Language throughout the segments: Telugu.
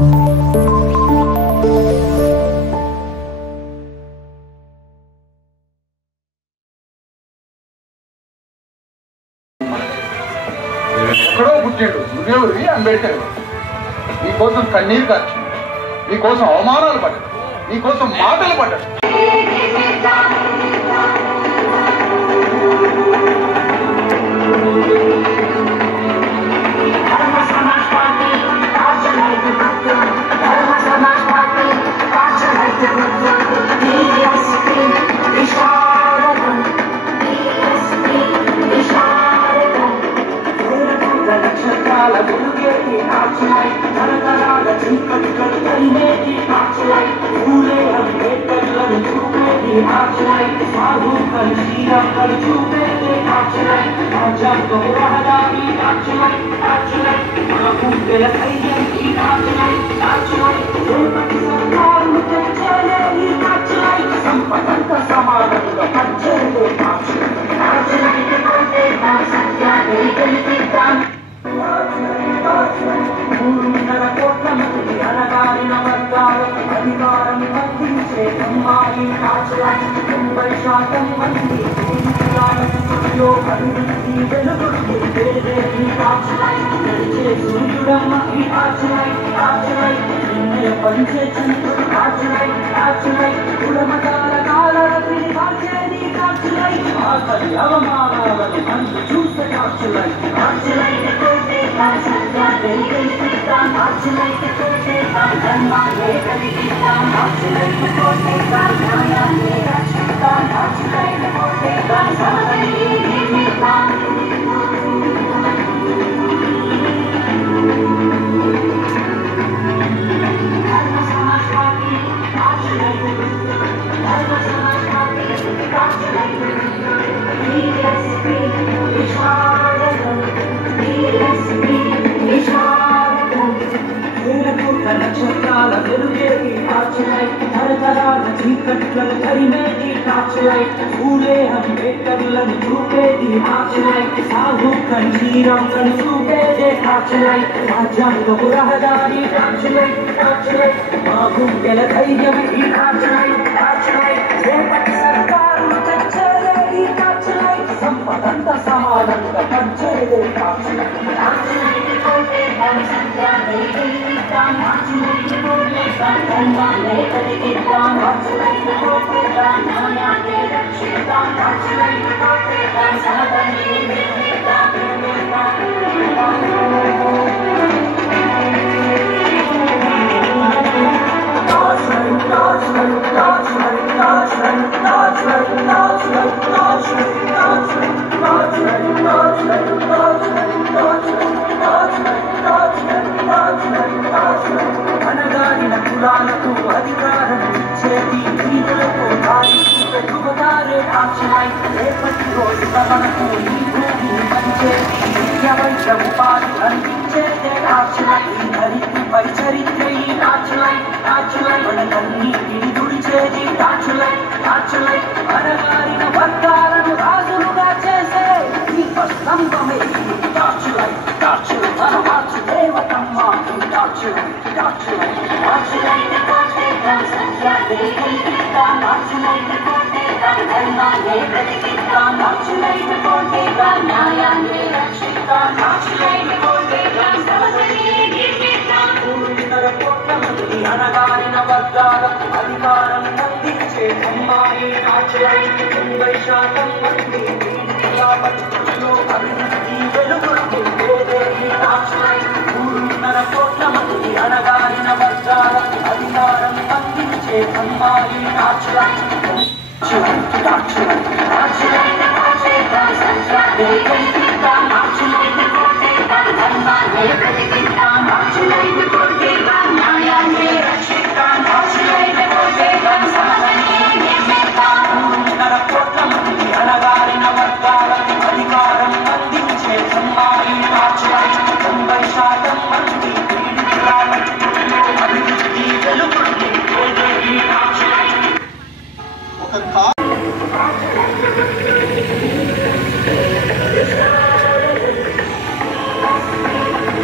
ఎక్కడో పుట్టాడు, నువ్వెవరి అంబేద్కర్. నీకోసం కన్నీరు కాచి, నీకోసం అవమానాలు పడ్డాడు, నీకోసం మాటలు పడ్డాడు.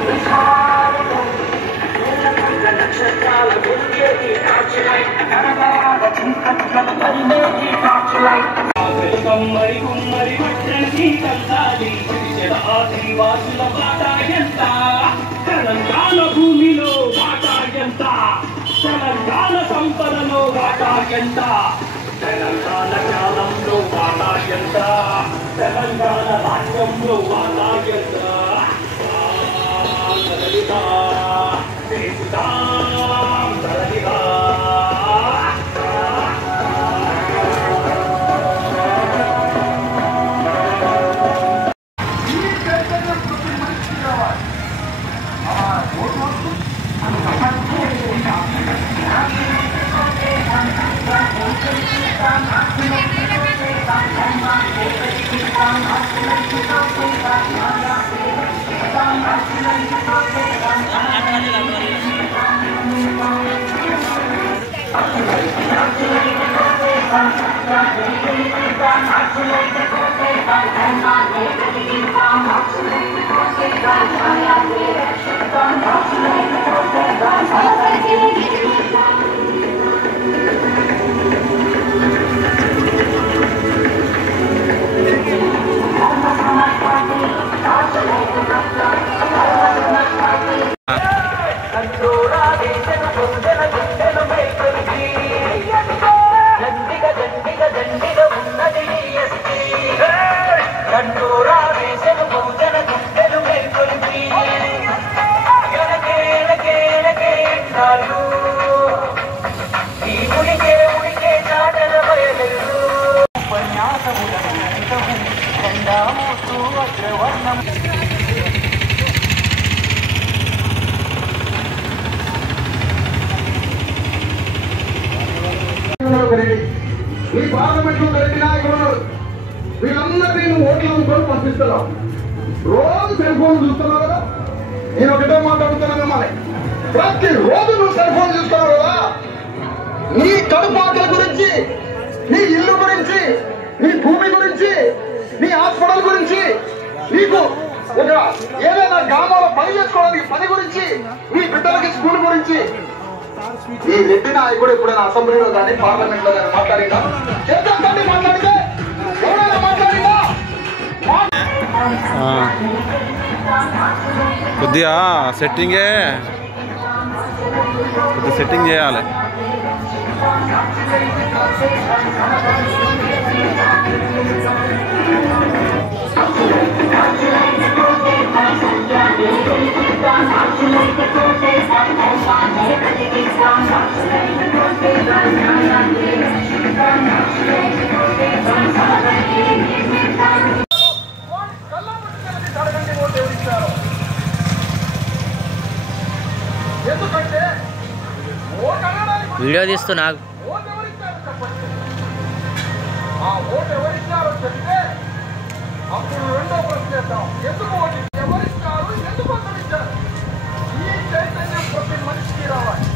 It's కమ్మరి కుమ్మరి పట్టణి కందాలి ఆదివాసుల బాట ఎంత తెలంగాణ భూమిలో బాట ఎంత తెలంగాణ సంపదలో బాట ఎంత తెలంగాణ కాలంలో బాట ఎంత తెలంగాణ రాష్ట్రంలో బాట ఎంత సరళిగా దేశిదాం సరళిగా ఈ పార్లమెంట్లో గట్టి నాయకులు ఉన్నారు. వీళ్ళందరినీ నువ్వు ఓట్లు అనుకొని పంపిస్తున్నావు. రోజు సెల్ ఫోన్ చూస్తున్నావు కదా. నేను ఒకటే మాట్లాడుతున్నాను మిమ్మల్ని. ప్రతి రోజు నువ్వు సెల్ ఫోన్ చూస్తున్నావు కదా. నీ కడుపాకల గురించి, నీ ఇల్లు గురించి, నీ భూమి గురించి, నీ హాస్పిటల్ గురించి, నీకు ఒక ఏదైనా గ్రామంలో పని చేసుకోవడానికి పని గురించి, నీ బిడ్డలకి స్కూల్ గురించి ఈ రెడ్డి నాయకుడు ఎప్పుడైనా అసెంబ్లీలో కానీ పార్లమెంట్ లో కానీ మాట్లాడిందా? చేద్దాం మాట్లాడితే ఎవరైనా మాట్లాడిందా? కొద్దిగా సెట్టింగ్ చేయాలి. వీడియో తీస్తున్నా. ఆ ఓటు ఎవరిచ్చారో చెప్తే అప్పుడు రెండో ప్రశ్న చేద్దాం. ఎందుకు ఓటు ఎవరిస్తారు, ఎందుకు ఇచ్చారు? ఈ చైతన్యం ప్రతి మనిషికి రావాలి.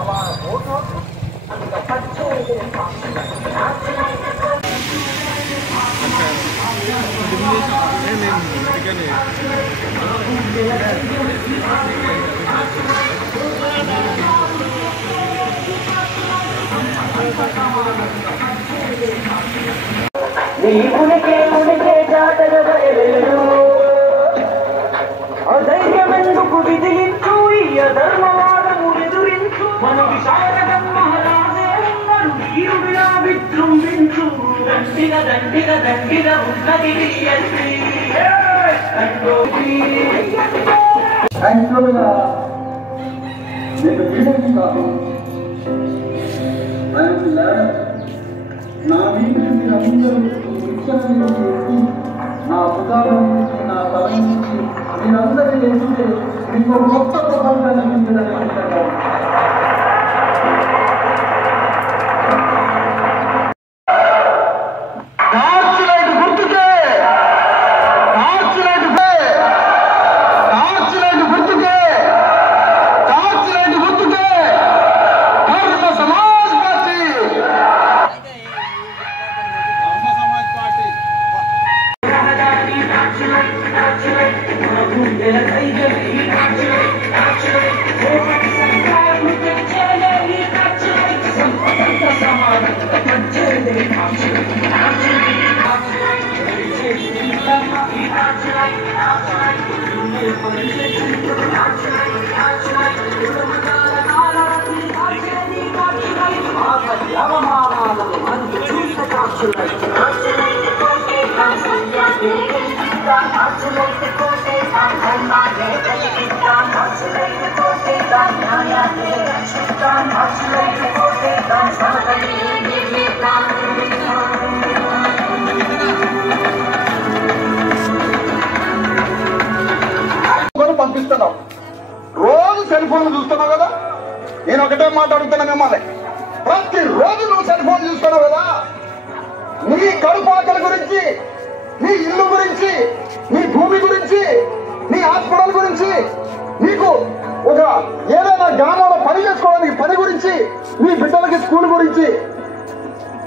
అలా ఓటు అధైర్యమెందుకు విధిలించు ధర్మవాదము ఎదురించు మన విశారదం మహారాజే వీరుడిలా విజృంభించు దండిగ దండిగ దండిగ ఉన్నది నా వీటిని అందరూ నా ఉదాహరణ నుంచి, నా తల నుంచి మీరందరినీ చేస్తే మీకు కొత్త ప్రపంచాన్ని అందించడానికి Actually, పంపిస్తున్నావు. రోజు సెల్ ఫోన్ చూస్తున్నావు కదా. నేను ఒకటే మాట అడుగుతున్నా మిమ్మల్ని, ప్రతిరోజు నువ్వు సెల్ ఫోన్ చూస్తున్నావు కదా. నీ కడుపు ఆకలి గురించి, నీ ఇల్లు గురించి, నీ భూమి గురించి, నీ హాస్పిటల్ గురించి, నీకు ఒక ఏదైనా గ్రామంలో పని చేసుకోవడానికి పని గురించి, నీ బిడ్డలకి స్కూల్ గురించి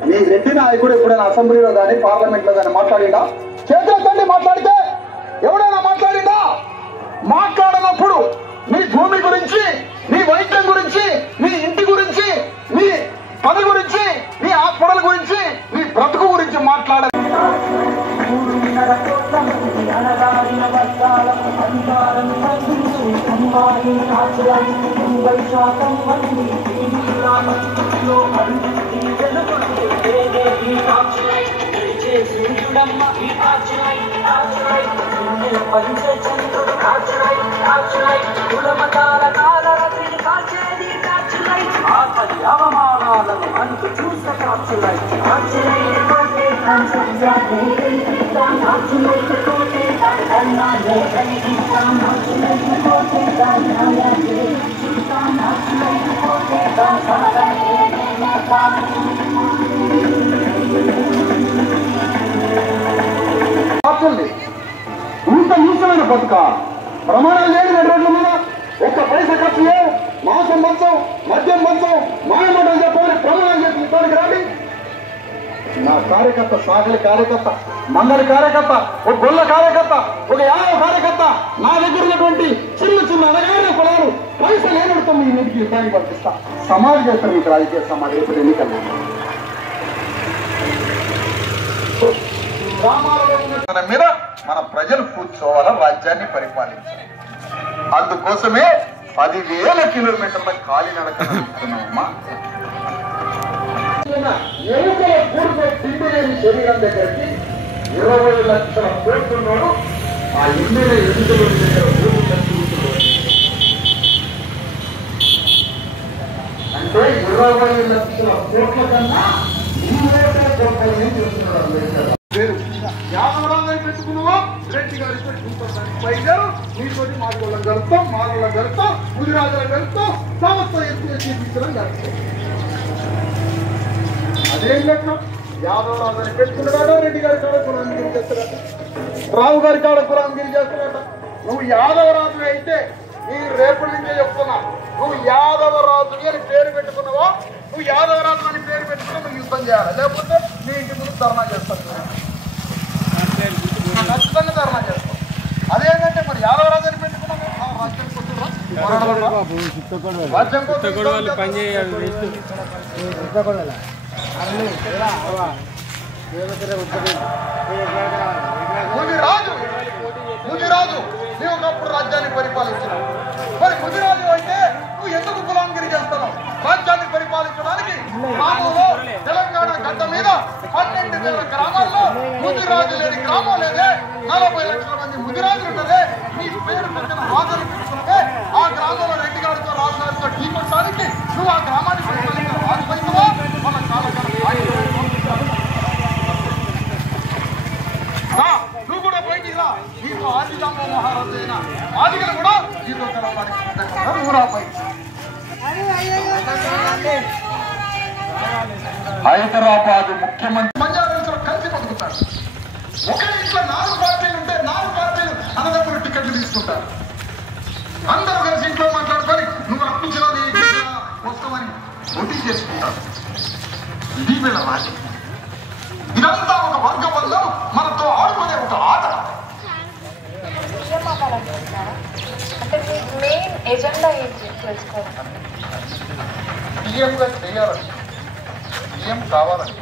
నీ రెడ్డి నాయకుడు ఎప్పుడైనా అసెంబ్లీలో కానీ పార్లమెంట్ లో కానీ మాట్లాడిందా? చేతులెత్తండి. మాట్లాడితే ఎవడైనా మాట్లాడిందా? మాట్లాడినప్పుడు నీ భూమి గురించి, నీ వైద్యం గురించి, నీ ఇంటి గురించి, నీ పని గురించి, నీ హాస్పిటల్ గురించి, నీ బ్రతుకు గురించి మాట్లాడాలి. ఇంత బతుక ప్రమాణాలు లేని రోడ్ల మీద ఒక్క పైసా ఖర్చు లేవు. మాసం మంచం, మద్యం మంచం, మాయమాటలు చెప్పాలని ప్రమాణాలు చేసి ఇక్కడికి రాండి. నా కార్యకర్త, సాగలి కార్యకర్త, మందరి కార్యకర్త, ఒక గొల్ల కార్యకర్త, ఒక యాదవ కార్యకర్త, నా దగ్గర ఉన్నటువంటి చిన్న చిన్న అనగానే పొలాలు పైసలు లేనడుతో మీ ఇంటికి యుద్ధానికి పంపిస్తా. సమాజ్ చేస్తారు మీకు రాజకీయ సమాజ్ ఎప్పుడు ఎన్నికలు. గ్రామాలలో మీద మన ప్రజలు కూర్చోవాల, రాజ్యాన్ని పరిపాలించాలి. అందుకోసమే 10,000 కిలోమీటర్ల కాలినడక నడుస్తున్నామమ్మా. ఎముకల పూర్తి తిండి లేని శరీరం దగ్గరికి 20 లక్షల కోట్లున్నాడు. ఆ ఎమ్మెల్యే ఎన్నికల దగ్గర ఓటు కట్టుకుంటున్నాడు. అంటే 20 లక్షల కోట్ల కన్నా యాదవరాజు పెట్టుకున్నావా, రెడ్డి గారి పెట్టుకుంటాం. పైగా నీతోటి మాటల గలుపుతాం, మాటల గలుపుతాం, ముదిరాజుల గలుపుతాం, సంస్థ ఎత్తుగా చూపించడం జరుగుతాం. అదేం లెక్క? యాదవరాజుని పెట్టుకున్నాడా, రెడ్డి గారి కాడ కులాంగిరి చేస్తాడట, రావు గారి కాడ కులాంగిరి చేస్తాడట. నువ్వు యాదవరాజు అయితే ఈ రేపటి నుంచే చెప్తున్నా, నువ్వు యాదవరాజు అని పేరు పెట్టుకున్నావా, నువ్వు యాదవరాజు అని పేరు పెట్టుకున్నా నువ్వు యుద్ధం చేయాలి. లేకపోతే నీ ఇంటి ముందు ధర్నా చేస్తాను, ఖచ్చితంగా ధర్నా చేస్తాం. అదేంటంటే మరి యాదవరాజు అని పెట్టుకున్నావు, రాజ్యం ముదిరాజు నీ ఒకప్పుడు రాజ్యాన్ని పరిపాలించిన మరి ముదిరాజు అయితే నువ్వు ఎందుకు గులాంగిరి చేస్తున్నావు? రాజ్యాన్ని పరిపాలించడానికి గ్రామంలో తెలంగాణ గడ్డ మీద 12,000 గ్రామాల్లో ముదిరాజు లేని గ్రామం లేదే. 40 లక్షల మంది ముదిరాజులు ఉంటదే. నీ పేరు పక్కన రాజులు పెట్టుకున్నదే. ఆ గ్రామంలో రెడ్డి గారితో రాజు గారితో ఢీ కొట్టడానికి నువ్వు ఆ గ్రామాన్ని పరిపాలించిన రాజు పైసవా మన కాలకాలం నువ్వు కూడా బయటికి రా. నీకు ఆదిజాంబ మహారాజు అయినా ఆదిగలు కూడా నీతో హైదరాబాద్ ముఖ్యమంత్రి పంజాబీలో కలిసి బతుకుతాడు. ఒకే ఇంట్లో 4 పార్టీలు ఉంటే 4 పార్టీలు అన్నదమ్ములు టికెట్లు తీసుకుంటారు. అందరూ కలిసి ఇంట్లో మాట్లాడుకొని నువ్వు అప్పించినా వస్తామని పోటీ చేసుకుంటారు. ఇది వీళ్ళ రాజకీయం. ఇదంతా ఒక వర్గ వల్ల మనతో ఆడుకునే ఒక ఆట. పిఎంగా చేయాలని, పిఎం కావాలని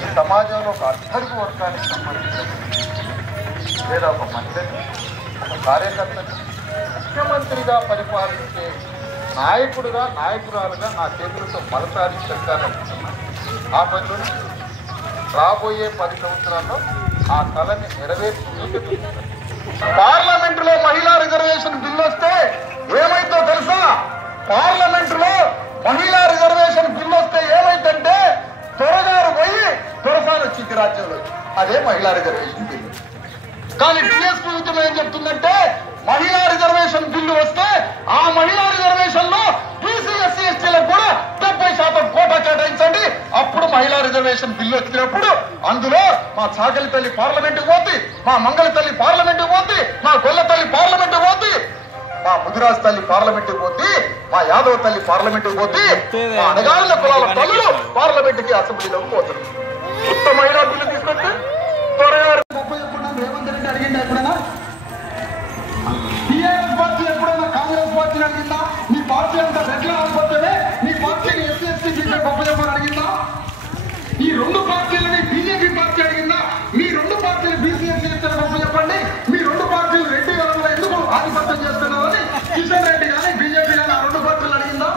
ఈ సమాజంలో ఒక అట్టడుగు వర్గానికి సంబంధించి లేదా ఒక మహిళని ఒక కార్యకర్తని ముఖ్యమంత్రిగా పరిపాలించే నాయకుడుగా నాయకురాలుగా నా చేతులతో మలసారి చెప్తాననుకుంటున్నా. ఆ పనిలో రాబోయే 10 సంవత్సరాల్లో ఆ కళని నెరవేర్చి పార్లమెంటులో మహిళా రిజర్వేషన్ బిల్లు వస్తే ఏమైందో తెలుసా? పార్లమెంటులో మహిళా రిజర్వేషన్ బిల్లు వస్తే ఏమైందంటే త్వరగారు పోయి త్వరసారి వచ్చింది రాజ్యంలో. అదే మహిళా రిజర్వేషన్ బిల్లు. కానీ టీఎస్ ప్రభుత్వం ఏం చెప్తుందంటే మహిళా రిజర్వేషన్ బిల్లు వస్తే ఆ మహిళా రిజర్వేషన్ లో బీసీ ఎస్సీ ఎస్టీలకు కూడా 70% కోటా కేటాయించండి. అప్పుడు మహిళా రిజర్వేషన్ బిల్లు వచ్చినప్పుడు అందులో మా చాకలి తల్లి పార్లమెంటుకు పోతుంది, మా మంగళ తల్లి పార్లమెంటుకు పోతుంది, మా గొల్ల తల్లి పార్లమెంటుకు పోతుంది, మా ముదిరాజు తల్లి పార్లమెంటుకు పోతుంది, మా యాదవ్ తల్లి పార్లమెంటుకు పోతుంది, మా అణగారిన కులాల తల్లులు పార్లమెంటుకి అసెంబ్లీలోకి పోతుంది. కొత్త మహిళా బిల్లు తీసుకొస్తే త్వరగా రేవంత్ రెడ్డి అడిగింది ఎప్పుడైనా? టీఆర్ఎస్ పార్టీ ఎప్పుడైనా కాంగ్రెస్ పార్టీని అడిగిందా? నీ పార్టీ అంతా రెడ్ల ఆధిపత్యమే, నీ పార్టీని ఎస్సీ ఎస్టీ బీసీ గొప్ప చెప్పని అడిగిందా? ఈ 2 పార్టీలని బీజేపీ పార్టీ అడిగిందా? మీ 2 పార్టీలు బీసీ ఎస్సీ ఎస్టీల గొప్ప చెప్పండి. మీ 2 పార్టీలు రెడ్డి గారు ఎందుకు ఆధిపత్యం చేస్తున్నారని కిషన్ రెడ్డి కానీ బీజేపీ కానీ ఆ 2 పార్టీలు అడిగిందా?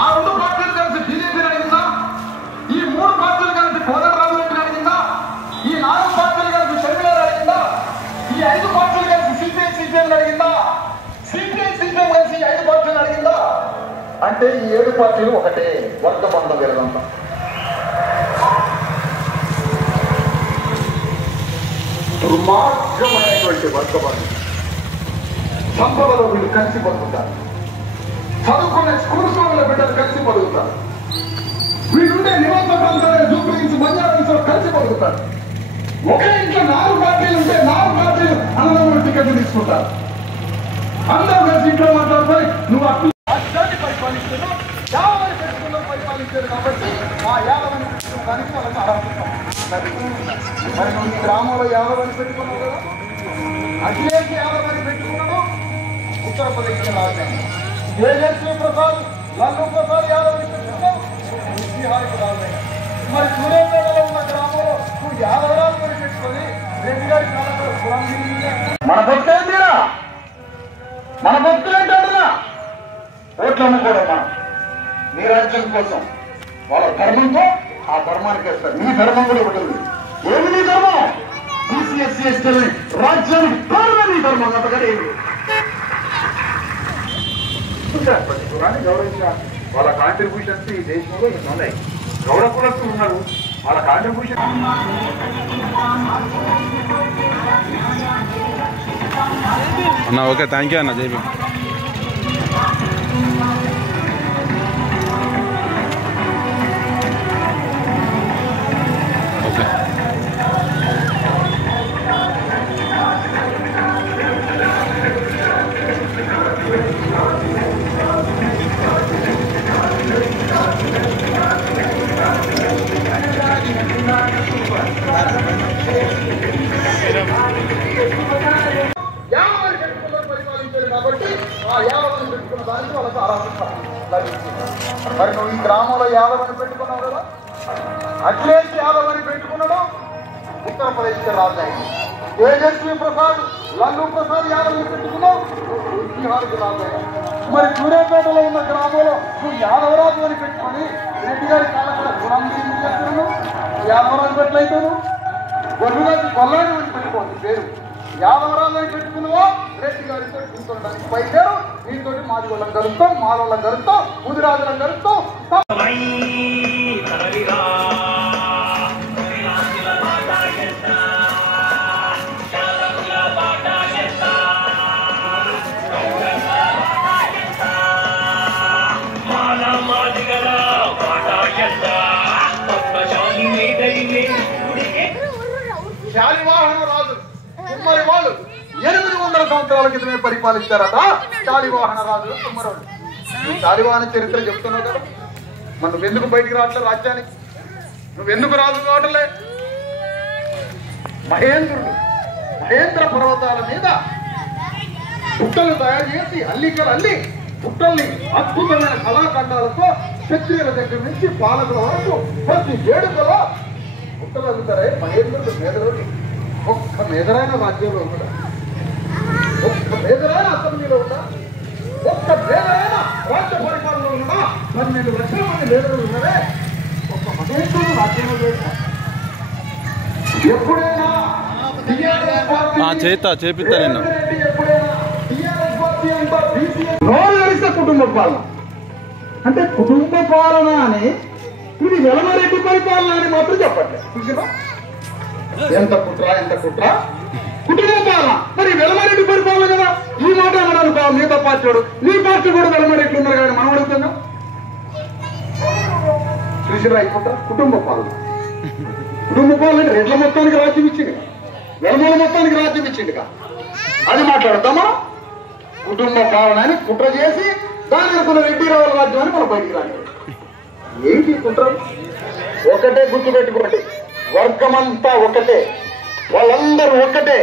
ఆ 2 పార్టీలు కలిసి బీజేపీని అడిగిందా? ఈ 3 పార్టీలు కలిసి కోదండరామ్ రెడ్డిని అడిగిందా? ఈ 4 పార్టీలు కలిసి షర్మిల అడిగిందా? ఈ 5 పార్టీలు కలిసి సిపిఐ సిపిఎం అడిగిందా? సిపిఐ సిపిఎం కలిసి 5 పార్టీలు అడిగిందా? అంటే ఈ 7 పార్టీలు ఒకటే వర్గ బంధం వెళ్ళదంతా. దుర్మార్గమైనటువంటి వర్గ బంధం. సంపదలో వీళ్ళు కలిసి బతుకుతారు, చదువుకునే స్కూల్స్ లో బిడ్డలు కలిసి బతుకుతారు, వీళ్ళుండే నివాస ప్రాంతాలను జూబ్లీహిల్స్ బంజారాహిల్స్ లో కలిసి బతుకుతారు. ఒకే ఇంట్లో 4 పార్టీలు ఉంటే 4 పార్టీలు అన్నదమ్ములు టికెట్లు తీసుకుంటారు. అందరూ కలిసి ఇంట్లో మాట్లాడుకొని నువ్వు అప్పుడు రాష్ట్రాన్ని పరిపాలిస్తున్నావు, యావని పెట్టుకున్నావు పరిపాలించారు కాబట్టి ఆ యావని పెట్టుకోవడానికి వాళ్ళకి ఆరాధిస్తాం. మరి నువ్వు ఈ గ్రామంలో యావని పెట్టుకున్నావు కదా, అఖిలేష్ యావని పెట్టుకున్నావు. ఉత్తరప్రదేశ్ రాజధాని తేజస్వి ప్రసాద్ లల్లు ప్రసాద్ యాదవ్ పెట్టుకున్నావు, బీహార్కి రాజధాని. మరి సూర్యాపేటలో ఉన్న గ్రామంలో నువ్వు యాదవరాలు మరి పెట్టుకొని రెడ్డి గారి కాలంలో మన భక్తులేంటిరా, మన భక్తులేంటంటున్నా ఓట్లు అమ్ముకోవడం మనం నీ రాజ్యం కోసం. వాళ్ళ ధర్మంతో ఆ ధర్మానికి వేస్తారు. నీ ధర్మం కూడా ఉంటుంది. ఏమి నీ ధర్మం? బీసీ ఎస్సీ ఎస్టీలని రాజ్యానికి కారణమే నీ ధర్మం. అంతకంటే ఏమి కులాన్ని గౌరవించిన వాళ్ళ కాంట్రిబ్యూషన్స్ ఈ దేశంలో ఇన్ని ఉన్నాయి. గౌరవ కులస్తులు ఉన్నారు, వాళ్ళ కాంట్రిబ్యూషన్. అన్న ఓకే, థ్యాంక్ యూ అన్న. జైబీ ఓకే. యావని పెట్టుకున్నారు పరిపాలించారు కాబట్టి ఆ యావని పెట్టుకున్న దానికి వాళ్ళకి ఆరాధిస్తాం. మరి నువ్వు ఈ గ్రామంలో యాదవని పెట్టుకున్నావు కదా, అఖిలేష్ యాదవ్ అని పెట్టుకున్నాడు ఉత్తరప్రదేశ్ రాజధాని. తేజస్వి ప్రసాద్ లల్లు ప్రసాద్ యాదవ్ పెట్టుకున్నావు బీహార్కి రాజధాని. మరి సూర్యాపేటలో ఉన్న గ్రామంలో నువ్వు యాదవరాజు అని పెట్టుకొని రెడ్డి గారి కాలంలో గుణంగిరి చేస్తున్నావు. యాదవరాజు ఎట్లయితాను? గొర్రెగారి గొల్లాని అని పెట్టుకోవచ్చు పేరు. యాదవరాజు అని పెట్టుకున్నావో రెడ్డి గారితో కూర్చోడానికి పైగారు. నీతో మాది వాళ్ళని కలుస్తాం, మాలోళ్ళని కలుస్తాం, ముదిరాజులను కలుస్తాం. శాలివాహన రాజు కుమ్మరి వాళ్ళు 800 సంవత్సరాల క్రితమే పరిపాలించారట. శాలివాహన రాజు కుమ్మరోడు. శాలివాహన చరిత్ర చెప్తున్నావు కదా, మరి నువ్వెందుకు బయటికి రావట్లేదు రాజ్యానికి? నువ్వెందుకు రాజు కావట్లే? మహేంద్ర పర్వతాల మీద పుట్టలు తయారు చేసి అల్లికలు అల్లి పుట్టల్ని అద్భుతమైన కళాఖండాలతో క్షత్రియుల దగ్గర నుంచి పాలకుల వరకు ప్రతి వేడుకలో పుట్టలు అందుతారే. మహేంద్రుడు మేదరోడు ఒక్క మేదరైన రాజ్యంలో కూడా ఒక్క పేదరైనా అసెంబ్లీలో ఉందా? ఒక్క పేదరైనా రాష్ట్ర పరిపాలనలో ఉందా? 12 లక్షల మంది పేదలు ఉన్నారే, ఒక్క మహేశ్వరుడు రాజ్యంలో లేదు. ఎప్పుడైనా చేపిస్తా నేను నోరు తెలిస్తే కుటుంబ పాలన అంటే కుటుంబ పాలన అని ఇది వెలమరెడ్డి పరిపాలన అని మాత్రం చెప్పట్లేదు. చూసినా ఎంత కుట్ర కుటుంబ పాలన. మరి వెలమరెడ్డి పరిపాలన కదా, ఈ మాట అనడానికి మిగతా పార్టీ వాడు, నీ పార్టీ కూడా వెలమరెడ్డి ఉన్నారు కానీ మనం అడుగుతున్నాం. చూసిరా అయిపోతా కుటుంబ పాలన. కుటుంబ పాలన అంటే రెడ్ల మొత్తానికి రాజ్యం ఇచ్చింది, వెలమల మొత్తానికి రాజ్యం ఇచ్చిందిగా, అది మాట్లాడతామా? కుటుంబ పాలన అని కుట్ర చేసి దాని అనుకున్న రెడ్డి రావుల రాజ్యం అని మనం బయటికి రాలేదు. ఏంటి కుట్ర? ఒకటే గుర్తుపెట్టుకోండి, వర్గమంతా ఒకటే, వాళ్ళందరూ ఒకటే,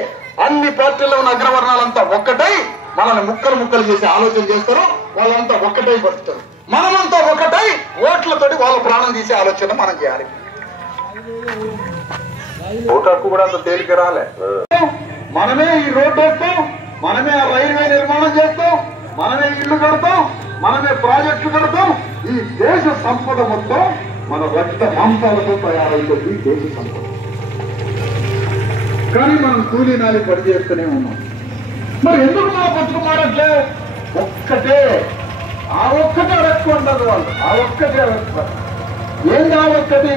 అన్ని పార్టీల్లో ఉన్న అగ్రవర్ణాలంతా ఒక్కటై మనల్ని ముక్కలు చేసి ఆలోచన చేస్తారు. వాళ్ళంతా ఒక్కటై బతుకుతారు. మనమంతా ఒకటై ఓట్లతోటి వాళ్ళ ప్రాణం తీసే ఆలోచన మనం చేయాలి. ఓటు హక్కు కూడా అంత తేలిక రాలే. మనమే ఈ రోడ్డు వేస్తాం, మనమే ఆ రైల్వే నిర్మాణం చేస్తాం, మనమే ఇల్లు కడతాం, మనమే ప్రాజెక్టులు కడతాం. ఈ దేశ సంపద మొత్తం మన రక్త మాంసాలతో తయారైతుంది ఈ దేశ సంపద. కానీ మనం కూలీ నాలి పని చేస్తూనే ఉన్నాం. మరి ఎందుకు మన పట్టుకున్నారంటే ఒక్కటే, ఆ ఒక్కటే అడగకుంటారు వాళ్ళు, ఆ ఒక్కటే అడగతారు. ఏంటి ఆ ఒక్కటి?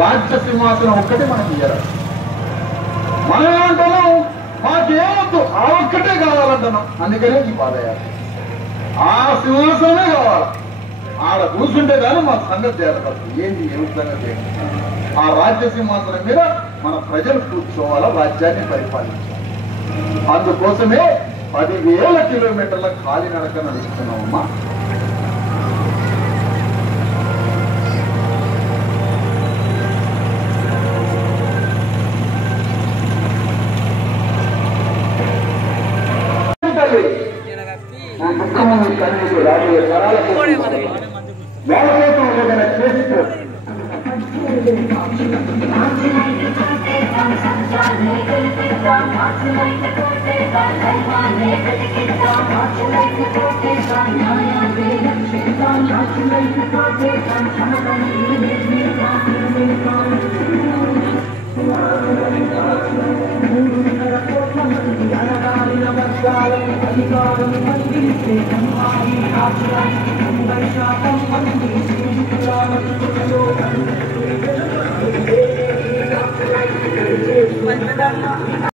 రాజ్య సింహాసనం ఒక్కటి మనం ఇయ్యాలి. మనం ఏమంటున్నాం? మాకేమొద్దు, ఆ ఒక్కటే కావాలంటున్నాం. అందుకనే ఈ పాదయాత్ర. ఆ సింహాసనమే కావాలి. ఆడ కూర్చుంటే కానీ మా సంగతి చేరగలదు. ఏంటి ఏ సంగతి? ఆ రాజ్య సింహాసనం మీద మన ప్రజలు కూర్చోవాలా, రాజ్యాన్ని పరిపాలించాలి. అందుకోసమే 10,000 కిలోమీటర్ల కాలినడక నడుస్తున్నామమ్మా. రాబోయే తరాలకు వాళ్ళ కోసం ఏదైనా చేస్తారు.